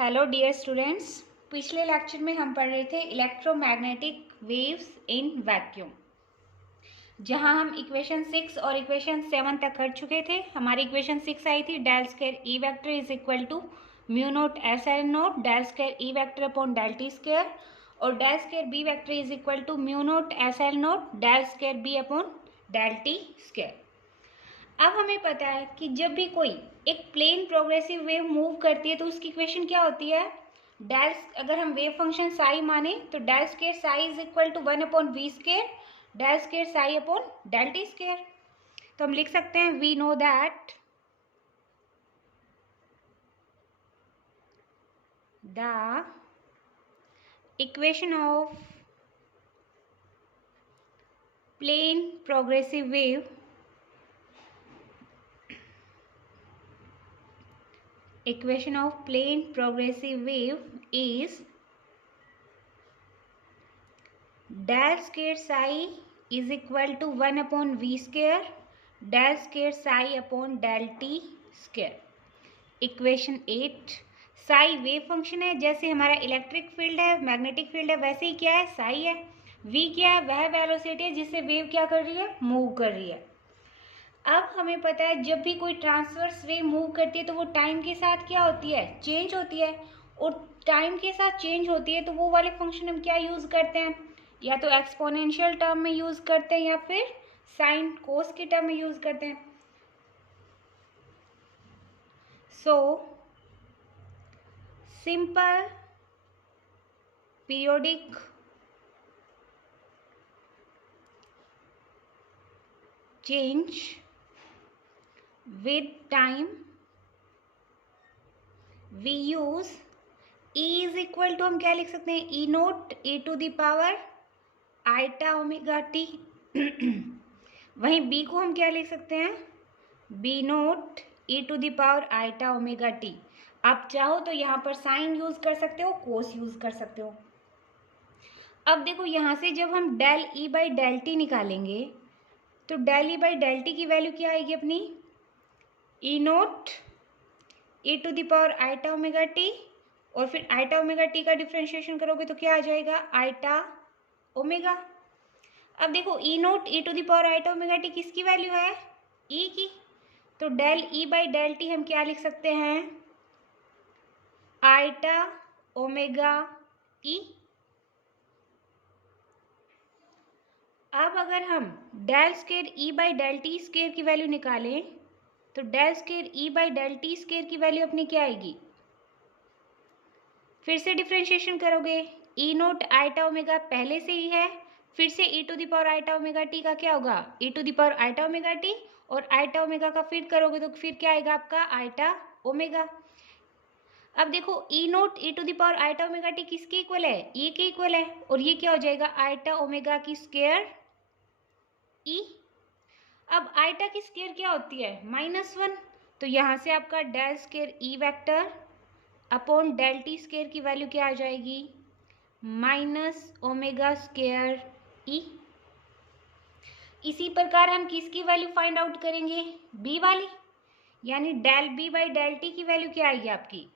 Hello dear students. पिछले lecture में हम पढ़ रहे थे इलेक्ट्रोमैग्नेटिक वेव्स इन वैक्यूम, जहां हम इक्वेशन 6 और इक्वेशन 7 तक कर चुके थे। हमारी इक्वेशन 6 आई थी del square E vector is equal to mu naught S L naught del square E vector upon del T square, और del square B vector is equal to mu naught S L naught del square B upon del T square. अब हमें पता है कि जब भी कोई एक प्लेन प्रोग्रेसिव वेव मूव करती है तो उसकी इक्वेशन क्या होती है, डेल, अगर हम वेव फंक्शन साई माने तो del square psi is equal to 1 upon v square del square psi upon del T square. तो हम लिख सकते हैं we know that the equation of plane progressive wave equation of plane progressive wave is del square psi is equal to 1 upon v square del square psi upon del t square। Equation 8 Sai wave function है, जैसे हमारा electric field है, magnetic field है, वैसे ही क्या है, साई है। v क्या है, वह वेलोसिटी है जिससे वेव क्या कर रही है, मूव कर रही है। अब हमें पता है जब भी कोई ट्रांसवर्स वेव मूव करती है तो वो टाइम के साथ क्या होती है, चेंज होती है। और टाइम के साथ चेंज होती है तो वो वाले फंक्शन हम क्या यूज़ करते हैं, या तो एक्सपोनेंशियल टर्म में यूज़ करते हैं या फिर साइन कोस के टर्म में यूज़ करते हैं। So simple periodic change with time we use E is equal to, हम क्या लिख सकते हैं, E naught e to the power iota omega t. वहीं B को हम क्या लिख सकते हैं, B naught e to the power iota omega t. आप चाहो तो यहाँ पर साइन यूज कर सकते हो, कोस यूज कर सकते हो। अब देखो यहाँ से जब हम del E by del T निकालेंगे तो del E by del T की वैल्यू क्या आएगी अपनी, E naught e to the power iota omega T, और फिर आइटा ओमेगा टी का डिफ्रेंशिएशन करोगे तो क्या आ जाएगा, आइटा ओमेगा। अब देखो E naught e to the power iota omega T किसकी वैल्यू है, e की। तो del E by del T हम क्या लिख सकते हैं, आइटा ओमेगा ई। अब अगर हम del square E by del T square की वैल्यू निकालें तो del square E by del T square की वैल्यू अपनी क्या आएगी, फिर से डिफ्रेंशिएशन करोगे, ई नोट आइटा ओमेगा पहले से ही है, फिर से E to the power iota omega T का क्या होगा, E to the power iota omega T, और आइटा ओमेगा का फिर करोगे तो फिर क्या आएगा आपका, आइटा ओमेगा। अब देखो E naught E to the power iota omega T किसके इक्वल है, ई के इक्वल है, और ये क्या हो जाएगा, आइटा ओमेगा की स्क्वायर ई। अब आइटा की स्क्वायर क्या होती है, -1, तो यहाँ से आपका del square E vector upon del T square की वैल्यू क्या आ जाएगी, माइनस ओमेगा स्क्वायर ई। इसी प्रकार हम किसकी वैल्यू फाइंड आउट करेंगे, बी वाली, यानी del B by del T की वैल्यू क्या आएगी आपकी,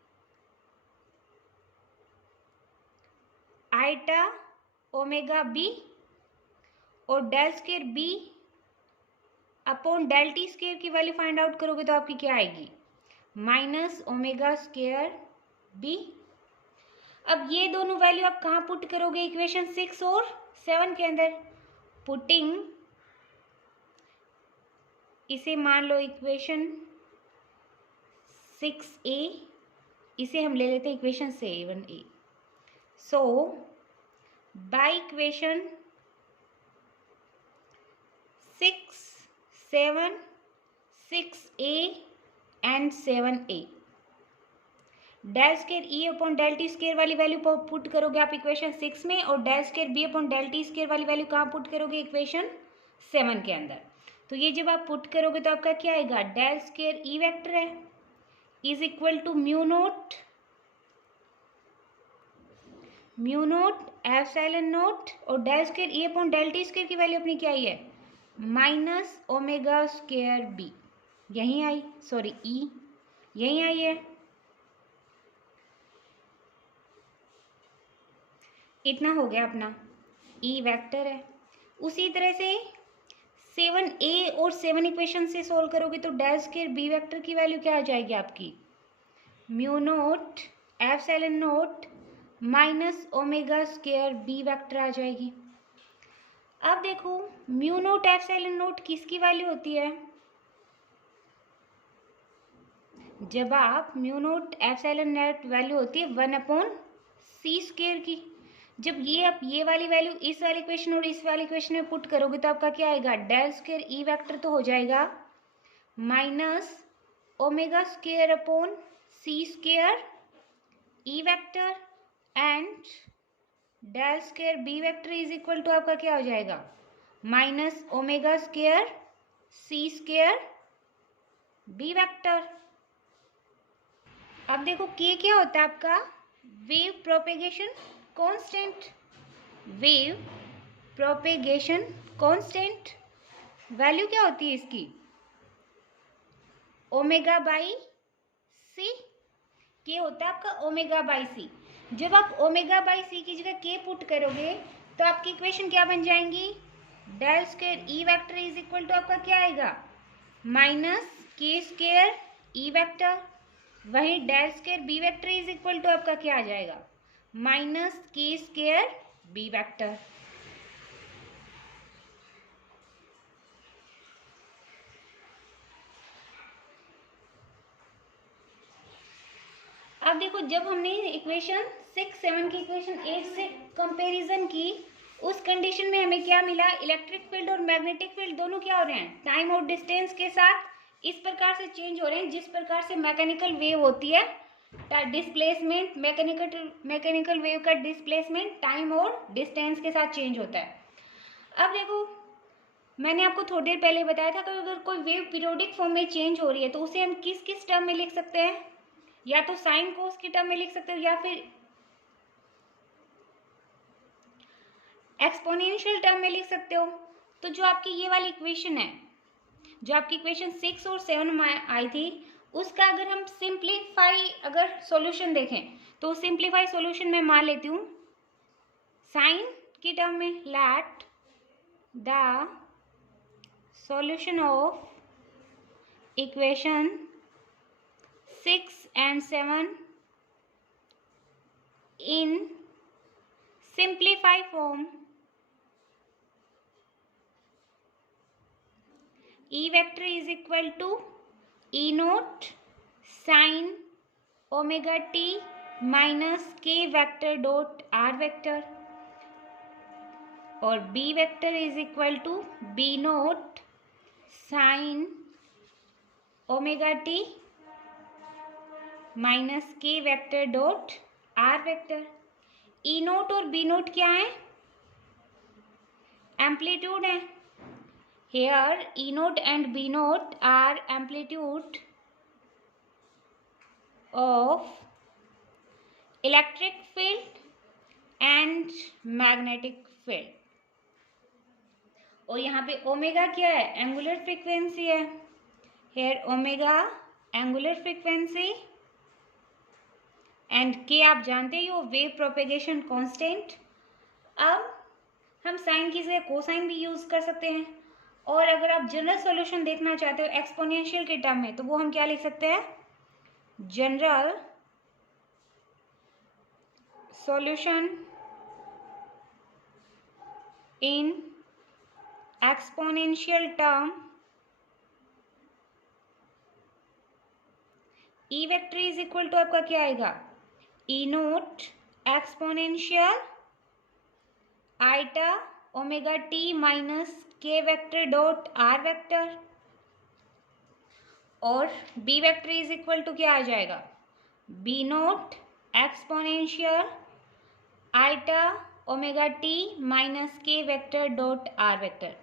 आइटा ओमेगा बी, और del square B upon del T square की वैल्यू फाइंड आउट करोगे तो आपकी क्या आएगी, माइनस ओमेगा स्क्वायर बी। अब ये दोनों वैल्यू आप कहाँ पुट करोगे, इक्वेशन 6 और 7 के अंदर। पुटिंग, इसे मान लो इक्वेशन 6a, इसे हम ले लेते हैं equation 7a। So by equation 6, 7, 6a and 7a, del square E upon del T square वाली वैल्यू पुट करोगे आप इक्वेशन 6 में, और del square B upon del T square वाली वैल्यू कहाँ पुट करोगे, इक्वेशन 7 के अंदर। तो ये जब आप पुट करोगे तो आपका क्या आएगा, डेल स्क्वायर ई वेक्टर है is equal to mu naught epsilon naught, और del square E upon del T square की वैल्यू अपनी क्या आई है, माइनस ओमेगा स्क्वायर बी। यहीं आई, सॉरी ई यहीं आई है। इतना हो गया अपना, ई वेक्टर है। उसी तरह से 7a और 7 इक्वेशन से सोल्व करोगे तो डेल स्क्वायर बी वेक्टर की वैल्यू क्या आ जाएगी आपकी, mu naught epsilon naught minus omega square B vector आ जाएगी। अब देखो म्यू नोट एप्सिलॉन नोट किसकी वैल्यू होती है, जब आप mu naught epsilon naught value होती है 1/c स्क्वायर की। जब ये आप ये वाली वैल्यू इस वाली इक्वेशन और इस वाली इक्वेशन में पुट करोगे तो आपका क्या आएगा, डेल स्क्वायर ई वेक्टर तो हो जाएगा minus omega square upon c square E vector and del square B vector is equal to आपका क्या हो जाएगा, minus omega square c square B vector. अब देखो के क्या होता है आपका, wave propagation constant, wave propagation constant value क्या होती है इसकी, ओमेगा बाई सी, के होता है आपका ओमेगा बाई सी। जब आप ओमेगा बाई सी की जगह के पुट करोगे तो आपकी इक्वेशन क्या बन जाएंगी, del square E vector is equal to आपका क्या आएगा, minus k square E vector. वही del square B vector is equal to आपका क्या आ जाएगा, minus k square B vector. अब देखो जब हमने इक्वेशन 6, 7 की इक्वेशन 8 से कंपैरिजन की, उस कंडीशन में हमें क्या मिला, इलेक्ट्रिक फील्ड और मैग्नेटिक फील्ड दोनों क्या हो रहे हैं, टाइम और डिस्टेंस के साथ इस प्रकार से चेंज हो रहे हैं जिस प्रकार से मैकेनिकल वेव होती है, डिस्प्लेसमेंट, मैकेनिकल वेव का डिस्प्लेसमेंट टाइम और डिस्टेंस के साथ चेंज होता है। अब देखो मैंने आपको थोड़ी देर पहले बताया था कि अगर कोई वेव पीरियोडिक फॉर्म में चेंज हो रही है तो उसे हम किस किस टर्म में लिख सकते हैं, या तो साइन कोस की टर्म में लिख सकते हो या फिर एक्सपोनेंशियल टर्म में लिख सकते हो। तो जो आपकी ये वाली इक्वेशन है, जो आपकी इक्वेशन 6 और 7 में आई थी, उसका अगर हम सिंप्लीफाई अगर सॉल्यूशन देखें तो सिंप्लीफाई सॉल्यूशन में मान लेती हूँ साइन की टर्म में, let the solution of equation 6 and 7 in simplify form E vector is equal to E naught sin omega t minus k vector dot r vector, और B vector is equal to B naught sin omega t minus के vector dot are vector. E naught और B naught क्या है, amplitude है। Here E naught and B naught are amplitude of electric field and magnetic field. और यहाँ पे omega क्या है, एंगुलर फ्रीक्वेंसी है। Here omega angular frequency and k आप जानते ही हो वेव प्रोपेगेशन कांस्टेंट। अब हम साइन की जगह कोसाइन भी यूज कर सकते हैं, और अगर आप जनरल सॉल्यूशन देखना चाहते हो एक्सपोनेंशियल के टर्म में तो वो हम क्या लिख सकते हैं, general solution in exponential term E vector is equal to आपका क्या आएगा, E naught exponential iota omega T minus के वेक्टर डॉट आर वेक्टर, और B vector is equal to क्या आ जाएगा, B naught exponential iota omega T minus के vector dot are vector.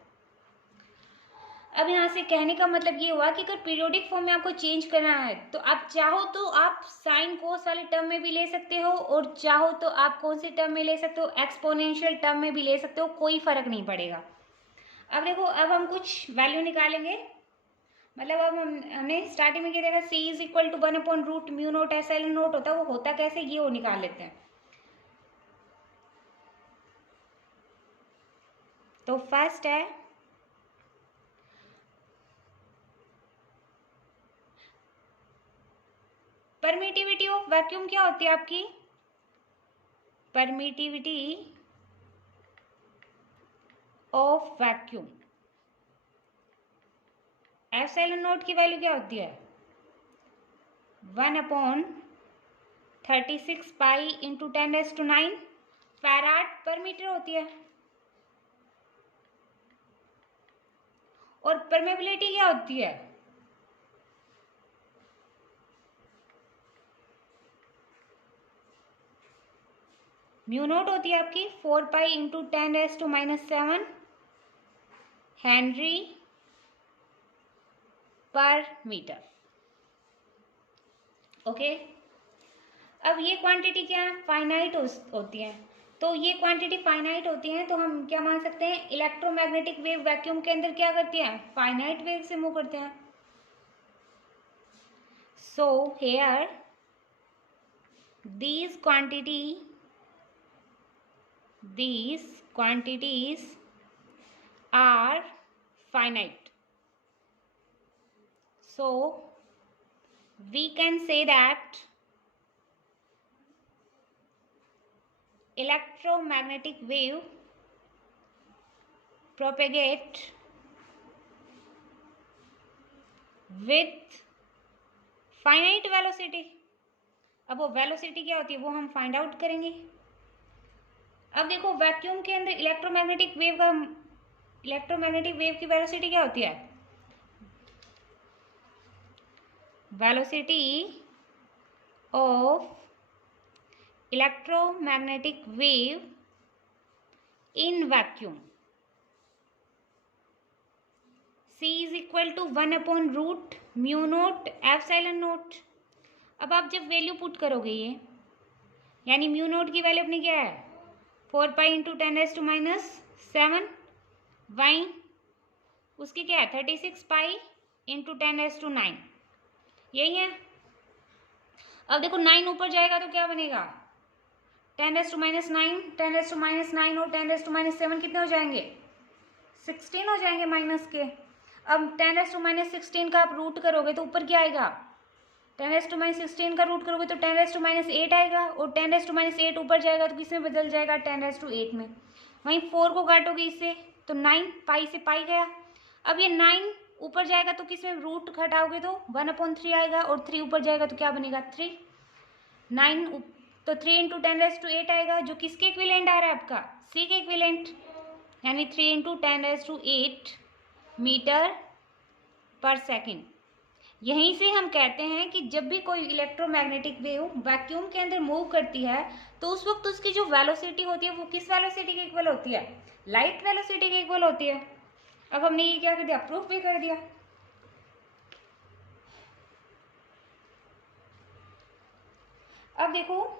अब यहाँ से कहने का मतलब ये हुआ कि अगर पीरियोडिक फॉर्म में आपको चेंज करना है तो आप चाहो तो आप साइन कोस वाले टर्म में भी ले सकते हो, और चाहो तो आप कौन से टर्म में ले सकते हो, एक्सपोनेंशियल टर्म में भी ले सकते हो, कोई फर्क नहीं पड़ेगा। अब देखो अब हम कुछ वैल्यू निकालेंगे, मतलब अब हमने स्टार्टिंग में क्या देखा, c is equal to 1/√μ0 epsilon naught होता है, वो होता कैसे ये वो निकाल लेते हैं। तो फर्स्ट है परमिटिविटी ऑफ वैक्यूम क्या होती है आपकी? Permittivity of vacuum epsilon not की वैल्यू क्या होती है? 1/36 पाई इंटू 10⁹ फैराड पर मीटर होती है। और परमेबिलिटी क्या होती है? म्यू नोट होती है आपकी 4 पाई इंटू 10⁻⁷ हेनरी पर मीटर। ओके, अब ये क्वांटिटी क्या है? फाइनाइट होती है। तो ये क्वांटिटी फाइनाइट होती है तो हम क्या मान सकते हैं? इलेक्ट्रोमैग्नेटिक वेव वैक्यूम के अंदर क्या करती है? फाइनाइट वेव से मूव करते हैं। So here these quantities are finite, so we can say that electromagnetic wave propagate with finite velocity। अब वो वेलोसिटी क्या होती है वो हम फाइंड आउट करेंगे। अब देखो वैक्यूम के अंदर इलेक्ट्रोमैग्नेटिक वेव की वेलोसिटी क्या होती है? Velocity of electromagnetic wave in vacuum C is equal to 1/√μ0 epsilon naught. अब आप जब वैल्यू पुट करोगे ये, यानी म्यू नोट की वैल्यू अपनी क्या है? 4 पाई इंटू 10⁻⁷ वाई उसकी क्या है? 36 पाई इंटू 10⁻⁹ यही है। अब देखो 9 ऊपर जाएगा तो क्या बनेगा? 10⁻⁹ 10⁻⁹ और 10⁻⁷ कितने हो जाएंगे? 16 हो जाएंगे माइनस के। अब 10⁻⁻16 का आप रूट करोगे तो ऊपर क्या आएगा? 10⁻16 का रूट करोगे तो 10⁻8 आएगा, और 10⁻8 ऊपर जाएगा तो किस में बदल जाएगा? 10⁻8 में। वहीं 4 को काटोगे इससे तो 9 पाई से पाई गया। अब ये 9 ऊपर जाएगा तो किस में रूट घटाओगे तो 1/3 आएगा, और 3 ऊपर जाएगा तो क्या बनेगा? 3। 9 तो 3 इंटू 10⁻8 आएगा, जो किसके इक्विवेलेंट आ रहा है आपका? C के इक्विवेलेंट, यानी 3 इंटू 10⁸ मीटर पर सेकेंड। यहीं से हम कहते हैं कि जब भी कोई इलेक्ट्रोमैग्नेटिक वेव वैक्यूम के अंदर मूव करती है तो उस वक्त उसकी जो वेलोसिटी होती है वो किस वेलोसिटी के इक्वल होती है? लाइट वेलोसिटी के इक्वल होती है। अब हमने ये क्या कर दिया? प्रूफ भी कर दिया। अब देखो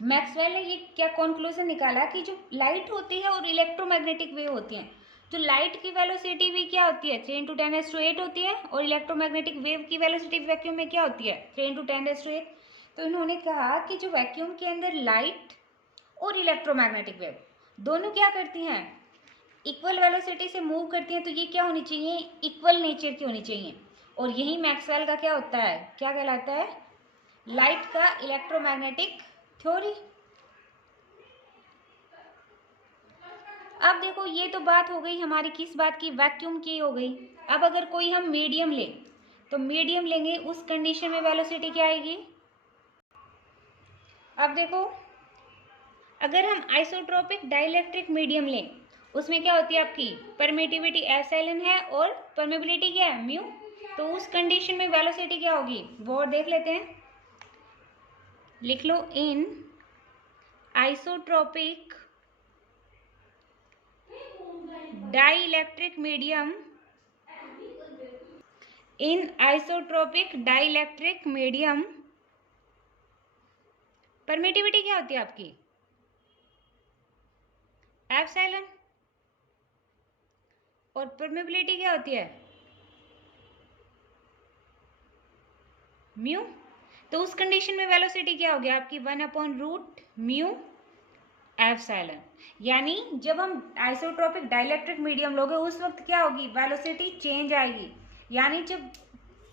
मैक्सवेल ने ये क्या कंक्लूजन निकाला कि जो लाइट होती है और इलेक्ट्रोमैग्नेटिक वेव होती हैं, जो लाइट की वेलोसिटी भी क्या होती है? 3 इंटू 10⁸ होती है, और इलेक्ट्रोमैग्नेटिक वेव की वेलोसिटी वैक्यूम में क्या होती है? 3 इंटू 10⁸। तो इन्होंने कहा कि जो वैक्यूम के अंदर लाइट और इलेक्ट्रोमैग्नेटिक वेव दोनों क्या करती हैं? इक्वल वेलोसिटी से मूव करती हैं। तो ये क्या होनी चाहिए? इक्वल नेचर की होनी चाहिए। और यही मैक्सवेल का क्या होता है? क्या कहलाता है? लाइट का इलेक्ट्रोमैग्नेटिक थ्योरी। अब देखो ये तो बात हो गई हमारी किस बात की? वैक्यूम की हो गई। अब अगर कोई हम मीडियम ले तो मीडियम लेंगे, उस कंडीशन में वेलोसिटी क्या आएगी? अब देखो अगर हम आइसोट्रोपिक डाइलेक्ट्रिक मीडियम लें उसमें क्या होती है आपकी? परमिटिविटी एप्सिलॉन है और परमेबिलिटी क्या है? म्यू। तो उस कंडीशन में वेलोसिटी क्या होगी वो और देख लेते हैं। लिख लो, इन आइसोट्रोपिक डाइलेक्ट्रिक मीडियम, इन आइसोट्रोपिक डाइलेक्ट्रिक मीडियम परमिटिविटी क्या होती है आपकी? एप्सिलॉन, और परमेबिलिटी क्या होती है? म्यू। तो उस कंडीशन में वेलोसिटी क्या हो गया आपकी? 1/√μ एप्सिलॉन। यानी जब हम आइसोट्रोपिक डाइलेक्ट्रिक मीडियम लोगे उस वक्त क्या होगी, वेलोसिटी चेंज आएगी। यानी जब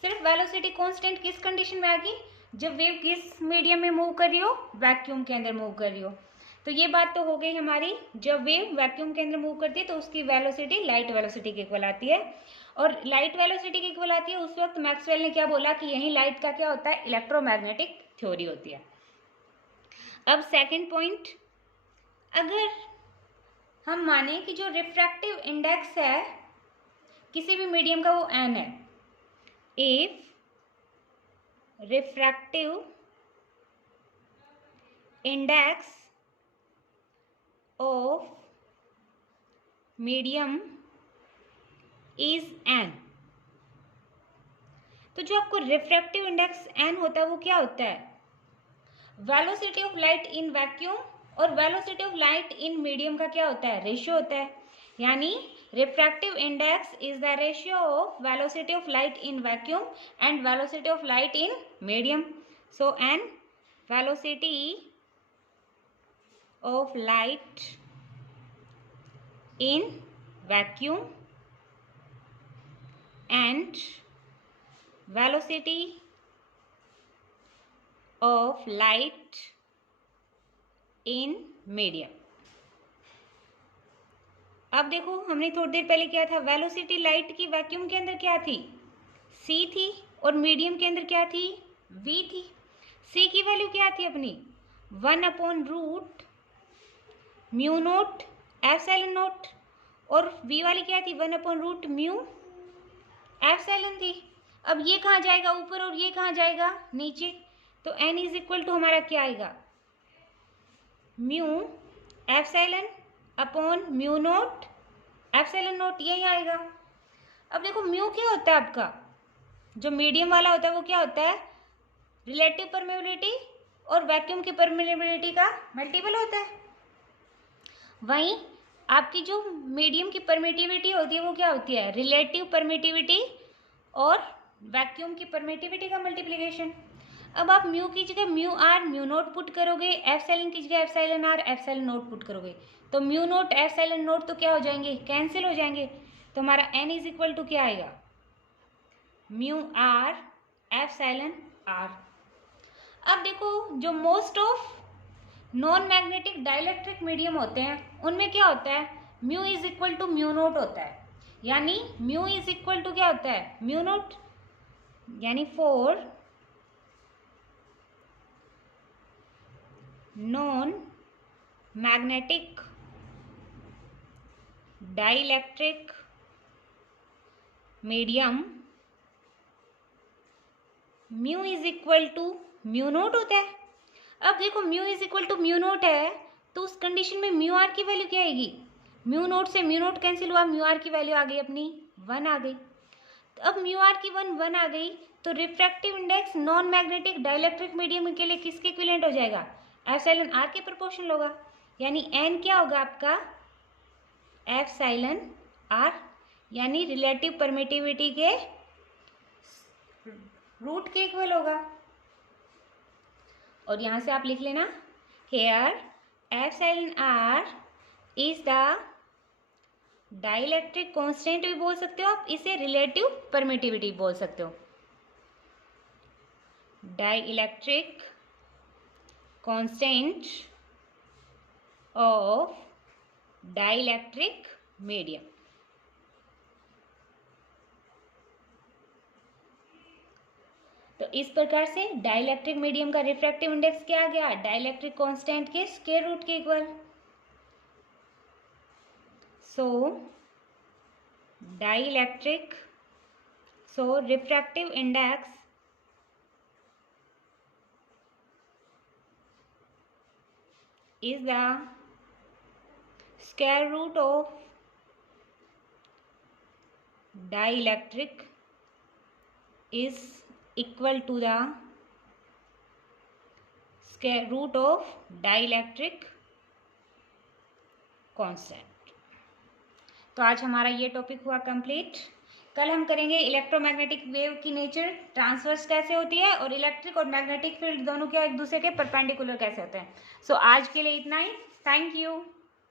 सिर्फ वेलोसिटी कांस्टेंट किस कंडीशन में आएगी, जब वेव किस मीडियम में मूव कर रही हो, वैक्यूम के अंदर मूव कर रही हो। तो ये बात तो हो गई हमारी, जब वेव वैक्यूम के अंदर मूव करती है तो उसकी वेलोसिटी लाइट वेलोसिटी के इक्वल आती है, और लाइट वेलोसिटी के इक्वल आती है उस वक्त मैक्सवेल ने क्या बोला कि यही लाइट का क्या होता है, इलेक्ट्रोमैग्नेटिक थ्योरी होती है। अब सेकंड पॉइंट, अगर हम माने कि जो रिफ्रैक्टिव इंडेक्स है किसी भी मीडियम का वो n है, if refractive index of medium is n, तो जो आपको रिफ्रैक्टिव इंडेक्स n होता है वो क्या होता है, velocity of light in vacuum और velocity of light in medium का क्या होता है, रेशियो होता है। यानी refractive index is the ratio of velocity of light in vacuum and velocity of light in medium. So n velocity of light in vacuum and velocity of light in medium। अब देखो हमने थोड़ी देर पहले क्या था, वेलोसिटी लाइट की vacuum के अंदर क्या थी, c थी, और मीडियम के अंदर क्या थी, v थी। c की वैल्यू क्या थी अपनी 1/रूट म्यू नोट एप्सिलॉन नोट, और v वाली क्या थी 1/रूट म्यू एप्सिलॉन थी। अब ये कहाँ जाएगा ऊपर और ये कहाँ जाएगा नीचे, तो n इज इक्वल टू हमारा क्या आएगा, mu epsilon upon mu naught epsilon note, यही आएगा। अब देखो म्यू क्या होता है आपका, जो मीडियम वाला होता है वो क्या होता है, रिलेटिव परमेबिलिटी और वैक्यूम की परमेबिलिटी का मल्टीपल होता है। वहीं आपकी जो मीडियम की परमिटिविटी होती है वो क्या होती है, रिलेटिव परमिटिविटी और वैक्यूम की परमिटिविटी का मल्टीप्लिकेशन। अब आप म्यू की जगह mu r mu naught put करोगे, एप्सिलॉन की जगह epsilon r epsilon naught put करोगे, तो म्यू नोट एप्सिलॉन नोट तो क्या हो जाएंगे, कैंसिल हो जाएंगे। तो हमारा n इज इक्वल टू क्या आएगा, म्यू आर एप्सिलॉन आर। अब देखो जो most of non magnetic dielectric medium होते हैं उनमें क्या होता है, mu is equal to mu naught होता है। यानी म्यू इज इक्वल टू क्या होता है, म्यू नोट। यानी for non magnetic dielectric medium mu is equal to mu naught होता है। अब देखो mu is equal to mu naught है तो उस कंडीशन में म्यू आर की वैल्यू क्या आएगी, म्यू नोट से म्यू नोट कैंसिल हुआ, म्यू आर की वैल्यू आ गई अपनी 1 आ गई। तो अब म्यू आर की 1 आ गई तो refractive index non magnetic dielectric medium के लिए किसके इक्विवेलेंट हो जाएगा, एप्सिलॉन आर के प्रोपोर्शनल होगा। यानी n क्या होगा आपका, एप्सिलॉन आर, यानी रिलेटिव परमिटिविटी के रूट के इक्वल होगा। और यहां से आप लिख लेना, here epsilon r is the dielectric constant भी बोल सकते हो आप, इसे रिलेटिव परमिटिविटी बोल सकते हो। Dielectric constant of dielectric medium. तो इस प्रकार से डाइलेक्ट्रिक मीडियम का रिफ्रैक्टिव इंडेक्स क्या आ गया, डाइलेक्ट्रिक कांस्टेंट के स्क्वायर रूट के equal. So dielectric, so refractive index is the square root of dielectric is equal to the square root of dielectric constant। तो आज हमारा ये टॉपिक हुआ कंप्लीट। कल हम करेंगे इलेक्ट्रोमैग्नेटिक वेव की नेचर, ट्रांसवर्स कैसे होती है, और इलेक्ट्रिक और मैग्नेटिक फील्ड दोनों क्या एक दूसरे के परपेंडिकुलर कैसे होते हैं। सो आज के लिए इतना ही। Thank you.